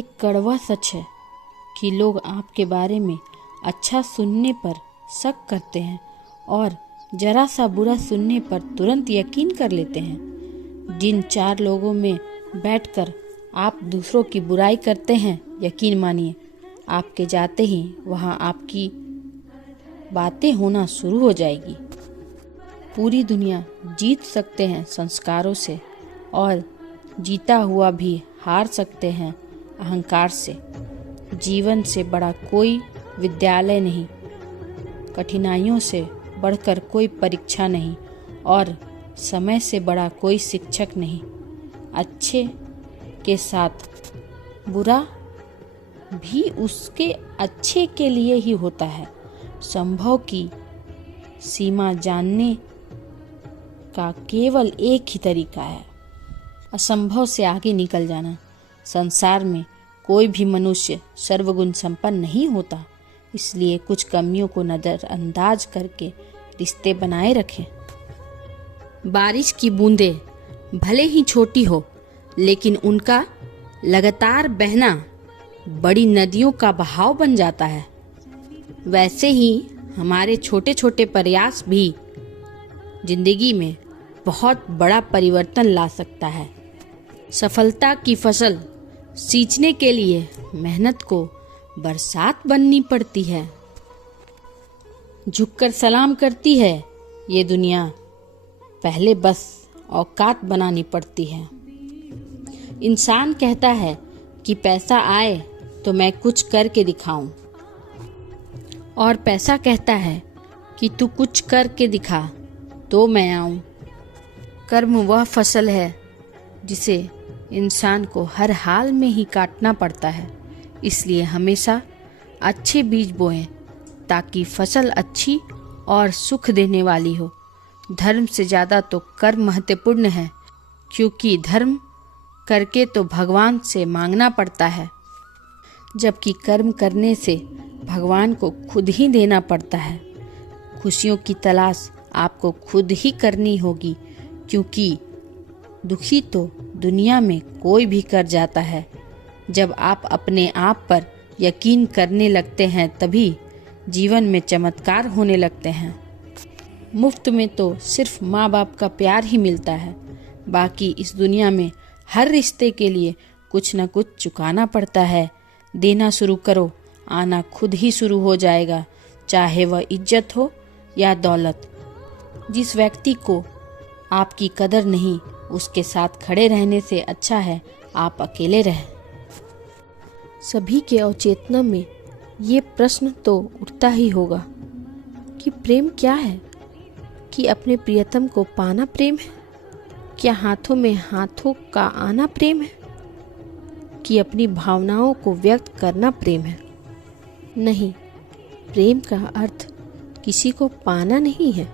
एक कड़वा सच है कि लोग आपके बारे में अच्छा सुनने पर शक करते हैं और जरा सा बुरा सुनने पर तुरंत यकीन कर लेते हैं। जिन 4 लोगों में बैठकर आप दूसरों की बुराई करते हैं, यकीन मानिए आपके जाते ही वहां आपकी बातें होना शुरू हो जाएगी। पूरी दुनिया जीत सकते हैं संस्कारों से और जीता हुआ भी हार सकते हैं अहंकार से। जीवन से बड़ा कोई विद्यालय नहीं, कठिनाइयों से बढ़कर कोई परीक्षा नहीं और समय से बड़ा कोई शिक्षक नहीं। अच्छे के साथ बुरा भी उसके अच्छे के लिए ही होता है। संभव की सीमा जानने का केवल एक ही तरीका है, असंभव से आगे निकल जाना। संसार में कोई भी मनुष्य सर्वगुण संपन्न नहीं होता, इसलिए कुछ कमियों को नजरअंदाज करके रिश्ते बनाए रखें। बारिश की बूंदें भले ही छोटी हो, लेकिन उनका लगातार बहना बड़ी नदियों का बहाव बन जाता है। वैसे ही हमारे छोटे छोटे प्रयास भी जिंदगी में बहुत बड़ा परिवर्तन ला सकता है। सफलता की फसल सींचने के लिए मेहनत को बरसात बननी पड़ती है। झुककर सलाम करती है ये दुनिया, पहले बस औकात बनानी पड़ती है। इंसान कहता है कि पैसा आए तो मैं कुछ करके दिखाऊं, और पैसा कहता है कि तू कुछ करके दिखा तो मैं आऊं। कर्म वह फसल है जिसे इंसान को हर हाल में ही काटना पड़ता है, इसलिए हमेशा अच्छे बीज बोएं ताकि फसल अच्छी और सुख देने वाली हो। धर्म से ज़्यादा तो कर्म महत्वपूर्ण है, क्योंकि धर्म करके तो भगवान से मांगना पड़ता है, जबकि कर्म करने से भगवान को खुद ही देना पड़ता है। खुशियों की तलाश आपको खुद ही करनी होगी, क्योंकि दुखी तो दुनिया में कोई भी कर जाता है। जब आप अपने आप पर यकीन करने लगते हैं, तभी जीवन में चमत्कार होने लगते हैं। मुफ्त में तो सिर्फ माँ बाप का प्यार ही मिलता है, बाकी इस दुनिया में हर रिश्ते के लिए कुछ न कुछ चुकाना पड़ता है। देना शुरू करो, आना खुद ही शुरू हो जाएगा, चाहे वह इज्जत हो या दौलत। जिस व्यक्ति को आपकी कदर नहीं, उसके साथ खड़े रहने से अच्छा है आप अकेले रहें। सभी के अवचेतना में ये प्रश्न तो उठता ही होगा कि प्रेम क्या है? कि अपने प्रियतम को पाना प्रेम है? क्या हाथों में हाथों का आना प्रेम है? कि अपनी भावनाओं को व्यक्त करना प्रेम है? नहीं, प्रेम का अर्थ किसी को पाना नहीं है,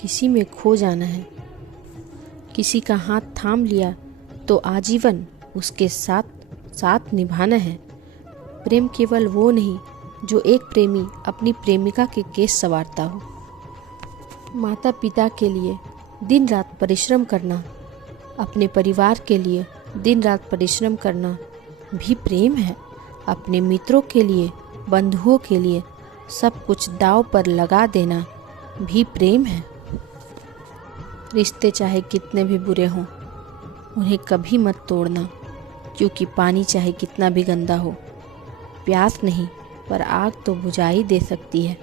किसी में खो जाना है। किसी का हाथ थाम लिया तो आजीवन उसके साथ साथ निभाना है। प्रेम केवल वो नहीं जो एक प्रेमी अपनी प्रेमिका के केस संवारता हो। माता पिता के लिए दिन रात परिश्रम करना, अपने परिवार के लिए दिन रात परिश्रम करना भी प्रेम है। अपने मित्रों के लिए, बंधुओं के लिए सब कुछ दांव पर लगा देना भी प्रेम है। रिश्ते चाहे कितने भी बुरे हों, उन्हें कभी मत तोड़ना, क्योंकि पानी चाहे कितना भी गंदा हो, प्यास नहीं पर आग तो बुझा ही दे सकती है।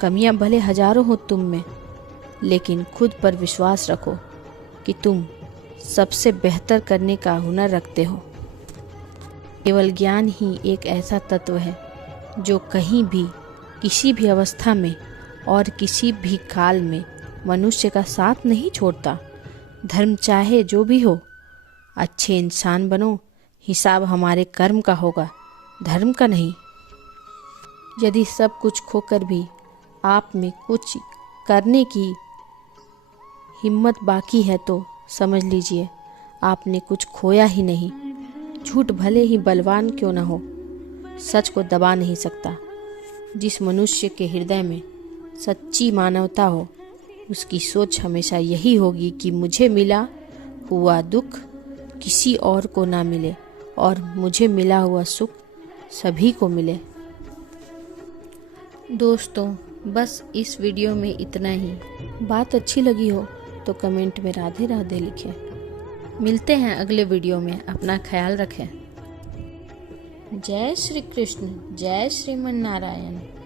कमियां भले हजारों हो तुम में, लेकिन खुद पर विश्वास रखो कि तुम सबसे बेहतर करने का हुनर रखते हो। केवल ज्ञान ही एक ऐसा तत्व है जो कहीं भी, किसी भी अवस्था में और किसी भी काल में मनुष्य का साथ नहीं छोड़ता। धर्म चाहे जो भी हो, अच्छे इंसान बनो, हिसाब हमारे कर्म का होगा, धर्म का नहीं। यदि सब कुछ खोकर भी आप में कुछ करने की हिम्मत बाकी है तो समझ लीजिए आपने कुछ खोया ही नहीं। झूठ भले ही बलवान क्यों न हो, सच को दबा नहीं सकता। जिस मनुष्य के हृदय में सच्ची मानवता हो, उसकी सोच हमेशा यही होगी कि मुझे मिला हुआ दुख किसी और को ना मिले और मुझे मिला हुआ सुख सभी को मिले। दोस्तों, बस इस वीडियो में इतना ही। बात अच्छी लगी हो तो कमेंट में राधे राधे लिखें। मिलते हैं अगले वीडियो में। अपना ख्याल रखें। जय श्री कृष्ण, जय श्रीमन नारायण।